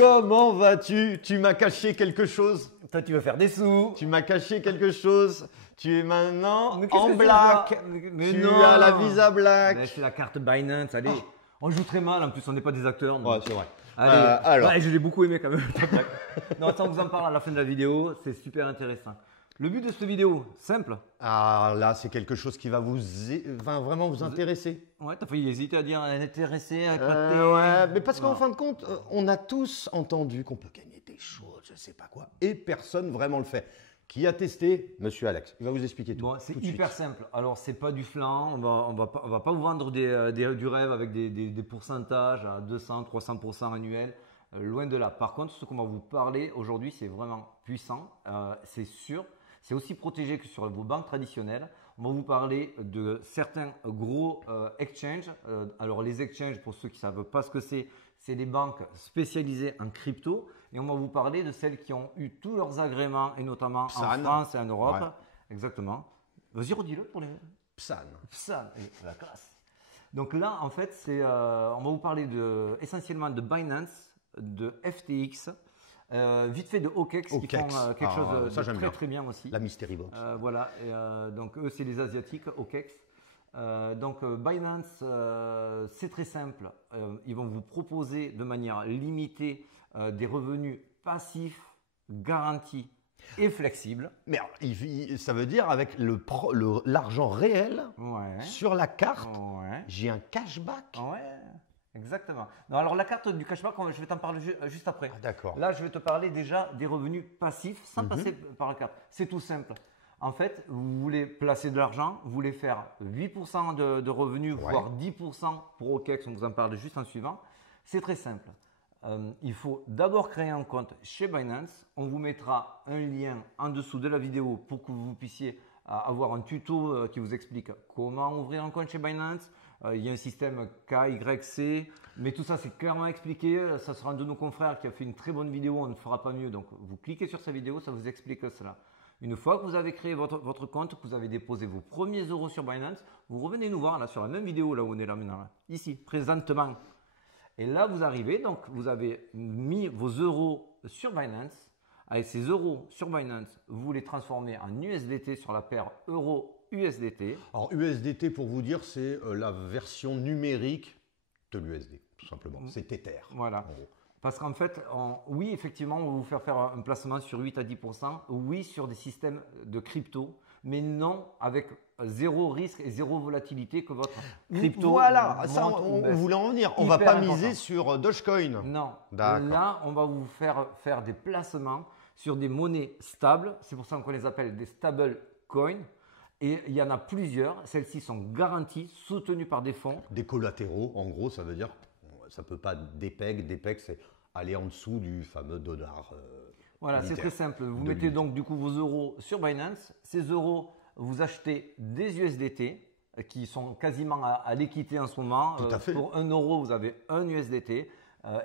Comment vas-tu? Tu m'as caché quelque chose. Toi, tu veux faire des sous. Tu m'as caché quelque chose. Tu es maintenant Mais qu'est-ce en que c'est, black. ça? Mais Tu non. as la Visa Black. Mais c'est la carte Binance, allez. On joue très mal, en plus on n'est pas des acteurs. Ouais, c'est vrai. Allez, alors. ouais, je l'ai beaucoup aimé quand même. Non, ça on vous en parle à la fin de la vidéo, c'est super intéressant. Le but de cette vidéo, simple. Ah là, c'est quelque chose qui va vraiment vous intéresser. Ouais, t'as failli hésiter à dire intéressé, à éclater. Ouais, mais parce qu'en fin de compte, on a tous entendu qu'on peut gagner des choses, je sais pas quoi, et personne vraiment le fait. Qui a testé? Monsieur Alex. Il va vous expliquer tout. Bon, c'est tout hyper simple. Alors, c'est pas du flan. On va pas vous vendre du rêve avec des pourcentages à 200, 300% annuels. Loin de là. Par contre, ce qu'on va vous parler aujourd'hui, c'est vraiment puissant. C'est sûr. C'est aussi protégé que sur vos banques traditionnelles. On va vous parler de certains gros exchanges. Alors, les exchanges, pour ceux qui ne savent pas ce que c'est des banques spécialisées en crypto. Et on va vous parler de celles qui ont eu tous leurs agréments, et notamment Psan. en France et en Europe. Ouais. Exactement. Vas-y, redis-le pour les... Psan. Psan, la classe. Donc là, en fait, on va vous parler essentiellement de Binance, de FTX, vite fait de OKEx qui font quelque chose de très bien aussi. La Mystery Box. Voilà, donc eux, c'est les Asiatiques, OKEx. Donc Binance, c'est très simple. Ils vont vous proposer de manière limitée des revenus passifs, garantis et flexibles. Mais alors, ça veut dire avec l'argent réel sur la carte, j'ai un cashback. Ouais, exactement. Non, alors la carte du cashback, je vais t'en parler juste après. Ah, d'accord. Là, je vais te parler déjà des revenus passifs sans passer par la carte. C'est tout simple. En fait, vous voulez placer de l'argent, vous voulez faire 8% de revenus, voire 10% pour OKEx, on vous en parle juste en suivant. C'est très simple. Il faut d'abord créer un compte chez Binance. On vous mettra un lien en dessous de la vidéo pour que vous puissiez avoir un tuto qui vous explique comment ouvrir un compte chez Binance. Il y a un système KYC, mais tout ça c'est clairement expliqué. Ça sera un de nos confrères qui a fait une très bonne vidéo, on ne fera pas mieux. Donc vous cliquez sur sa vidéo, ça vous explique cela. Une fois que vous avez créé votre compte, que vous avez déposé vos premiers euros sur Binance, vous revenez nous voir là sur la même vidéo là où on est là maintenant, là, ici, présentement. Et là, vous arrivez, donc vous avez mis vos euros sur Binance. Avec ces euros sur Binance, vous les transformez en USDT sur la paire euro-USDT. Alors USDT, pour vous dire, c'est la version numérique de l'USD, tout simplement. C'est Tether. Voilà. En gros. Parce qu'en fait, oui, effectivement, on va vous faire un placement sur 8 à 10%, oui, sur des systèmes de crypto, mais non avec zéro risque et zéro volatilité que votre crypto. Voilà, ça, on voulait en venir. On ne va pas miser sur Dogecoin. Non. Là, on va vous faire des placements sur des monnaies stables. C'est pour ça qu'on les appelle des stable coins. Et il y en a plusieurs. Celles-ci sont garanties, soutenues par des fonds. Des collatéraux, en gros, ça veut dire ça ne peut pas DPEG. DPEG, c'est aller en dessous du fameux dollar. Voilà, c'est très simple. Vous mettez donc du coup vos euros sur Binance. Ces euros, vous achetez des USDT qui sont quasiment à l'équité en ce moment. Tout à fait. Pour 1 euro, vous avez un USDT.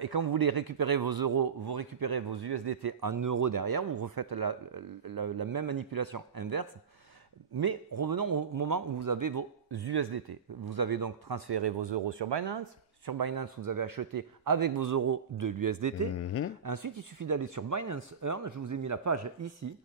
Et quand vous voulez récupérer vos euros, vous récupérez vos USDT en euros derrière. Vous refaites la même manipulation inverse. Mais revenons au moment où vous avez vos USDT. Vous avez donc transféré vos euros sur Binance. Sur Binance, vous avez acheté avec vos euros de l'USDT. Ensuite, il suffit d'aller sur Binance Earn. Je vous ai mis la page ici.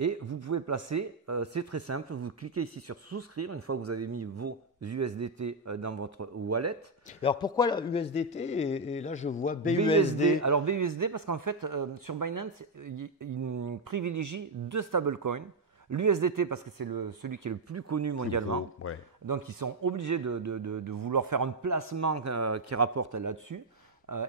Et vous pouvez placer, c'est très simple, vous cliquez ici sur souscrire une fois que vous avez mis vos USDT dans votre wallet. Alors pourquoi la USDT et là je vois BUSD? Alors BUSD parce qu'en fait sur Binance, ils privilégient deux stablecoins. L'USDT parce que c'est celui qui est le plus connu mondialement. Donc ils sont obligés de vouloir faire un placement qui rapporte là-dessus.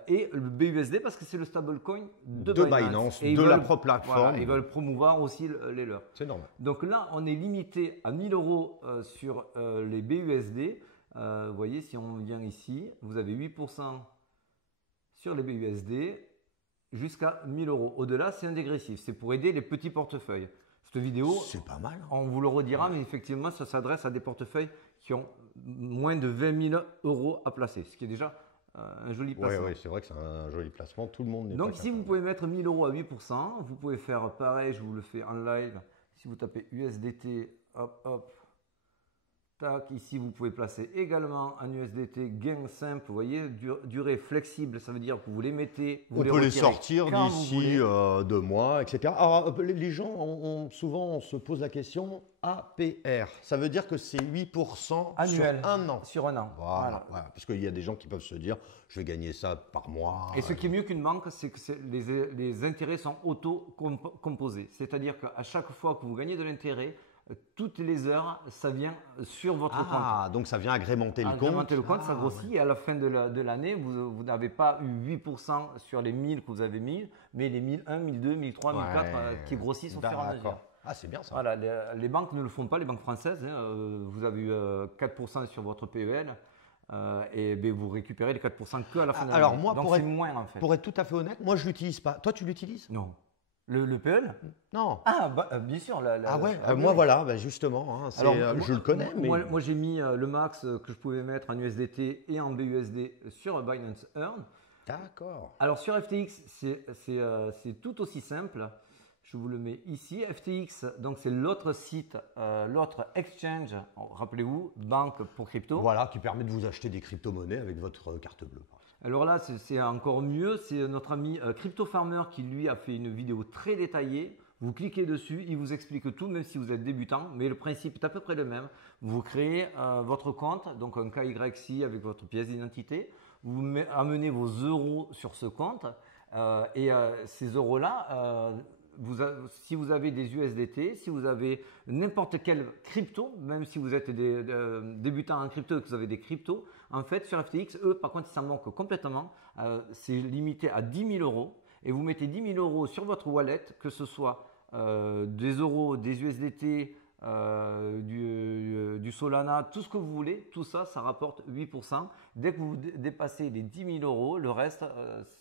Et le BUSD parce que c'est le stablecoin de Binance. Et de la propre plateforme. Voilà, ils veulent promouvoir aussi les leurs. C'est normal. Donc là, on est limité à 1000 euros sur les BUSD. Vous voyez, si on vient ici, vous avez 8% sur les BUSD jusqu'à 1000 euros. Au-delà, c'est un dégressif. C'est pour aider les petits portefeuilles. Cette vidéo, c'est pas mal. On vous le redira, mais effectivement, ça s'adresse à des portefeuilles qui ont moins de 20 000 euros à placer, ce qui est déjà un joli placement. Oui, c'est vrai que c'est un joli placement. Tout le monde n'est pas Donc, si vous pouvez mettre 1000 euros à 8%, vous pouvez faire pareil, je vous le fais en live. Si vous tapez USDT, hop, hop, Tac, ici, vous pouvez placer également un USDT gain simple. Vous voyez, durée flexible, ça veut dire que vous les mettez, vous On les peut les retirez sortir quand d'ici vous voulez. 2 mois, etc. Alors, les gens, souvent, on se pose la question APR. Ça veut dire que c'est 8% Annuel. sur un an. Sur un an. Voilà. Parce qu'il y a des gens qui peuvent se dire, je vais gagner ça par mois. Et ce qui est mieux qu'une banque, c'est que les intérêts sont auto-composés. C'est-à-dire qu'à chaque fois que vous gagnez de l'intérêt, toutes les heures, ça vient sur votre compte. Ah, donc ça vient agrémenter le compte. Agrémenter le compte, ça grossit. Et à la fin de l'année, vous n'avez pas eu 8% sur les 1000 que vous avez mis, mais les 1001, 1002, 1003, 1004 qui grossissent au fur et à mesure. Ah, c'est bien ça. Voilà, les banques ne le font pas, les banques françaises. Vous avez eu 4% sur votre PEL. Et ben, vous récupérez les 4% que à la fin de l'année. Alors moi, donc c'est moins en fait. Pour être tout à fait honnête, moi je l'utilise pas. Toi, tu l'utilises? Non. Le PEL? Non. Ah, bien sûr. Moi voilà, justement, hein, Alors, je le connais. Mais... Moi j'ai mis le max que je pouvais mettre en USDT et en BUSD sur Binance Earn. D'accord. Alors sur FTX, c'est tout aussi simple. Je vous le mets ici. FTX, donc c'est l'autre site, l'autre exchange, rappelez-vous, banque pour crypto. Voilà, qui permet de vous acheter des crypto-monnaies avec votre carte bleue. Alors là, c'est encore mieux. C'est notre ami Crypto Farmer qui lui a fait une vidéo très détaillée. Vous cliquez dessus, il vous explique tout, même si vous êtes débutant. Mais le principe est à peu près le même. Vous créez votre compte, donc un KYC avec votre pièce d'identité. Vous amenez vos euros sur ce compte. Et ces euros-là, si vous avez des USDT, si vous avez n'importe quelle crypto, même si vous êtes des débutants en crypto et que vous avez des cryptos, en fait, sur FTX, eux, par contre, ils s'en manquent complètement. C'est limité à 10 000 euros. Et vous mettez 10 000 euros sur votre wallet, que ce soit des euros, des USDT, du Solana, tout ce que vous voulez, tout ça, ça rapporte 8%. Dès que vous dépassez les 10 000 euros, le reste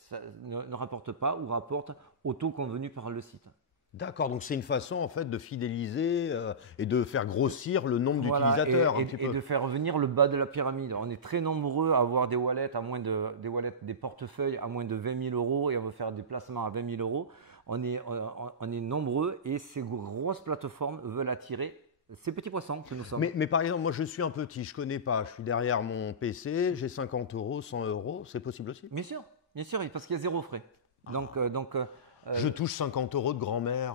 ça ne rapporte pas ou rapporte au taux convenu par le site. D'accord, donc c'est une façon en fait de fidéliser et de faire grossir le nombre d'utilisateurs. Et de faire revenir le bas de la pyramide. On est très nombreux à avoir des wallets, des portefeuilles à moins de 20 000 euros et on veut faire des placements à 20 000 euros. On est nombreux et ces grosses plateformes veulent attirer ces petits poissons que nous sommes. Mais par exemple, moi je suis un petit, je ne connais pas, je suis derrière mon PC, j'ai 50 euros, 100 euros, c'est possible aussi? Bien sûr, parce qu'il y a zéro frais. Je touche 50 euros de grand-mère.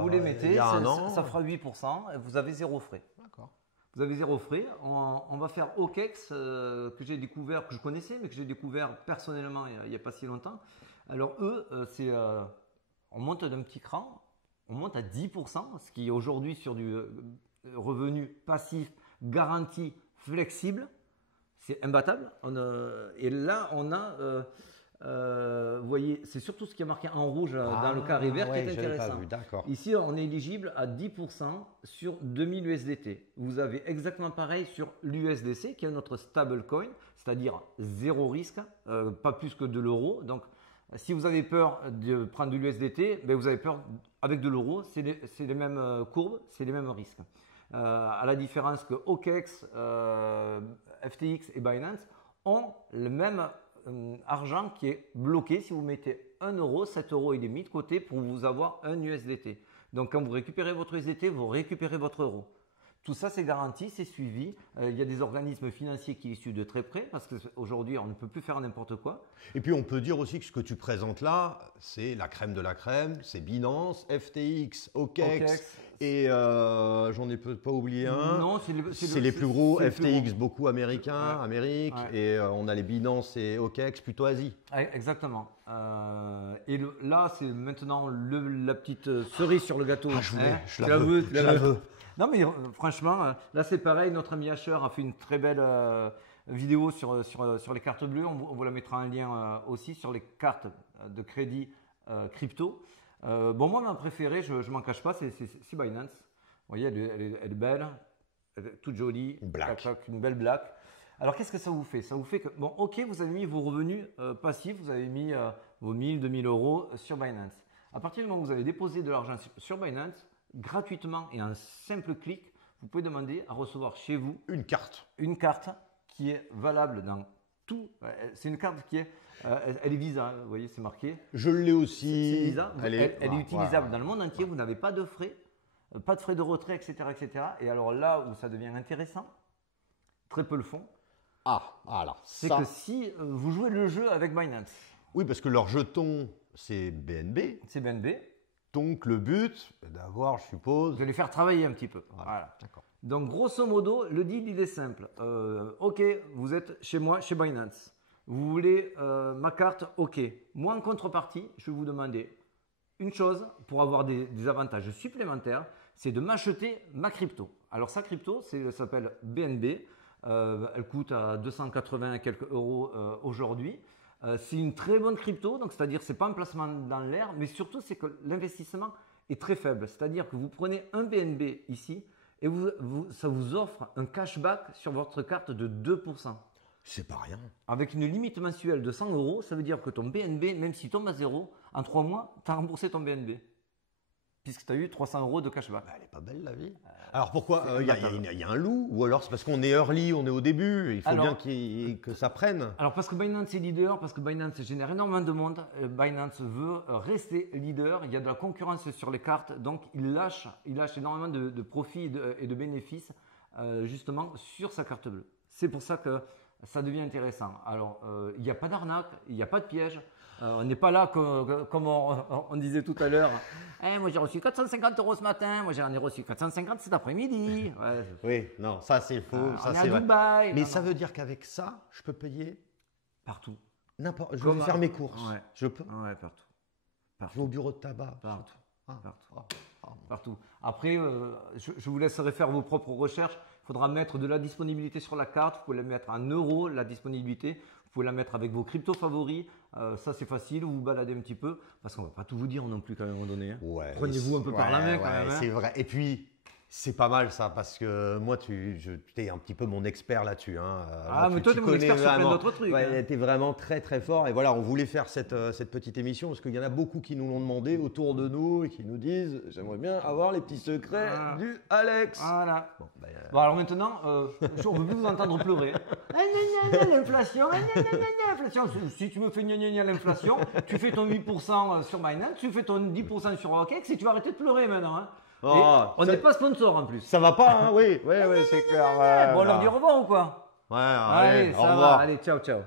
Vous les mettez, il y a un an. ça fera 8% et vous avez zéro frais. D'accord. Vous avez zéro frais. On va faire OKEx que j'ai découvert, que je connaissais, mais que j'ai découvert personnellement il n'y a pas si longtemps. Alors eux, on monte d'un petit cran, on monte à 10%, ce qui est aujourd'hui sur du revenu passif, garanti, flexible. C'est imbattable. Et là, on a... vous voyez, c'est surtout ce qui est marqué en rouge dans le carré vert qui est intéressant. Pas vu, ici, on est éligible à 10% sur 2000 USDT. Vous avez exactement pareil sur l'USDC qui est notre stablecoin, c'est-à-dire zéro risque, pas plus que de l'euro. Donc, si vous avez peur de prendre de l'USDT, ben vous avez peur avec de l'euro, c'est les mêmes courbes, c'est les mêmes risques. À la différence que OKEx, FTX et Binance ont le même argent qui est bloqué. Si vous mettez 1 euro, 7 euros il est mis de côté pour vous avoir un USDT. Donc quand vous récupérez votre USDT, vous récupérez votre euro. Tout ça c'est garanti, c'est suivi. Il y a des organismes financiers qui suivent de très près parce qu'aujourd'hui on ne peut plus faire n'importe quoi. Et puis on peut dire aussi que ce que tu présentes là, c'est la crème de la crème, c'est Binance, FTX, OKEx. Et j'en ai pas oublié un. Non, c'est les plus gros. FTX, beaucoup américains, Amérique. Ouais. Et on a les Binance et OKEx, plutôt Asie. Exactement. Et là, c'est maintenant la petite cerise sur le gâteau. Ah, je la veux. Non, mais franchement, là, c'est pareil. Notre ami Asher a fait une très belle vidéo sur les cartes bleues. On vous la mettra en lien aussi sur les cartes de crédit crypto. Moi, ma préférée, je ne m'en cache pas, c'est Binance. Vous voyez, elle est belle, elle est toute jolie, une belle black. Alors, qu'est-ce que ça vous fait? Ça vous fait que, ok, vous avez mis vos revenus passifs, vous avez mis vos 1000, 2000 euros sur Binance. À partir du moment où vous avez déposé de l'argent sur Binance, gratuitement et en simple clic, vous pouvez demander à recevoir chez vous une carte. Une carte qui est valable dans tout. C'est une carte qui est... elle est Visa, vous voyez, c'est marqué. Je l'ai aussi. C'est Visa. Elle est utilisable dans le monde entier. Vous n'avez pas de frais, pas de frais de retrait, etc., etc. Et alors là où ça devient intéressant, très peu le font. Alors, c'est que si vous jouez le jeu avec Binance. Oui, parce que leur jeton, c'est BNB. C'est BNB. Donc, le but, d'avoir, je suppose… De les faire travailler un petit peu. Voilà. D'accord. Donc, grosso modo, le deal, il est simple. OK, vous êtes chez moi, chez Binance. Vous voulez ma carte, OK. Moi, en contrepartie, je vais vous demander une chose pour avoir des avantages supplémentaires, c'est de m'acheter ma crypto. Alors, sa crypto, ça s'appelle BNB. Elle coûte à 280 et quelques euros aujourd'hui. C'est une très bonne crypto, donc c'est-à-dire c'est pas un placement dans l'air, mais surtout c'est que l'investissement est très faible. C'est-à-dire que vous prenez un BNB ici et ça vous offre un cashback sur votre carte de 2%. C'est pas rien. Avec une limite mensuelle de 100 euros, ça veut dire que ton BNB, même s'il tombe à zéro, en 3 mois, tu as remboursé ton BNB. Puisque tu as eu 300 euros de cashback. Elle est pas belle la vie. Alors pourquoi il y a un loup? Ou alors c'est parce qu'on est early, on est au début, il faut bien que ça prenne. Alors parce que Binance est leader, parce que Binance génère énormément de monde, Binance veut rester leader, il y a de la concurrence sur les cartes, donc il lâche énormément de profits et de bénéfices justement sur sa carte bleue. C'est pour ça que ça devient intéressant. Alors il n'y a pas d'arnaque, il n'y a pas de piège. On n'est pas là comme on disait tout à l'heure. Moi j'ai reçu 450 euros ce matin, moi j'en ai reçu 450 cet après-midi. Ouais. Oui, non, ça c'est faux. Ça, on est c'est à Dubaï. Mais ça veut dire qu'avec ça, je peux payer partout. N'importe. Je vais faire mes courses. Ouais. Je peux. Ouais, partout. Je vais au bureau de tabac. Partout. Partout. Après, je vous laisserai faire vos propres recherches. Il faudra mettre de la disponibilité sur la carte. Vous pouvez la mettre en euros, la disponibilité. Vous pouvez la mettre avec vos cryptos favoris. Ça, c'est facile. Vous vous baladez un petit peu. Parce qu'on ne va pas tout vous dire non plus, quand même, à un moment donné. Hein. Ouais, prenez-vous un peu par la main, quand même. Hein. C'est vrai. Et puis, c'est pas mal, ça. Parce que moi, tu es un petit peu mon expert là-dessus. Hein. Mais toi, tu es mon expert sur plein d'autres trucs. Ouais, tu es vraiment très, très fort. Et voilà, on voulait faire cette petite émission. Parce qu'il y en a beaucoup qui nous l'ont demandé autour de nous. Et qui nous disent, j'aimerais bien avoir les petits secrets du Alex. Voilà. Bon, alors maintenant, je ne veux plus vous entendre pleurer. L'inflation, l'inflation. Si tu me fais l'inflation, tu fais ton 8% sur Binance, tu fais ton 10% sur OKEx et tu vas arrêter de pleurer maintenant. Hein. On n'est pas sponsor en plus. Ça va pas, hein, oui, c'est clair. Bon, on leur dit au revoir ou quoi? Ouais, allez, ça va, allez, ciao, ciao.